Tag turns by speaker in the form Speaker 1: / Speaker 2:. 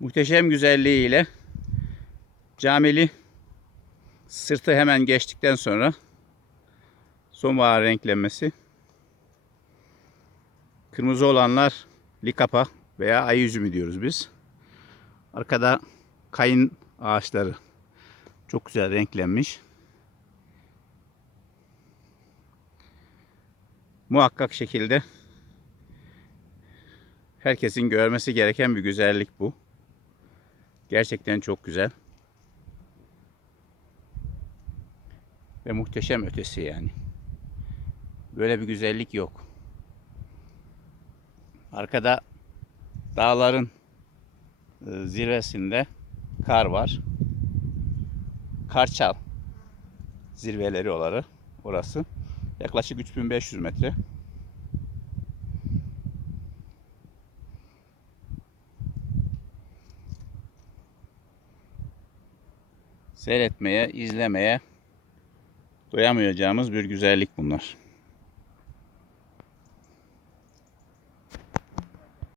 Speaker 1: Muhteşem güzelliğiyle camili sırtı hemen geçtikten sonra sonbahar renklenmesi. Kırmızı olanlar likapa veya ay üzümü diyoruz biz. Arkada kayın ağaçları çok güzel renklenmiş. Muhakkak şekilde herkesin görmesi gereken bir güzellik bu. Gerçekten çok güzel. Ve muhteşem ötesi yani. Böyle bir güzellik yok. Arkada dağların e, zirvesinde kar var. Karçal zirveleri olarak orası. Yaklaşık 3500 metre. Seyretmeye, izlemeye doyamayacağımız bir güzellik bunlar.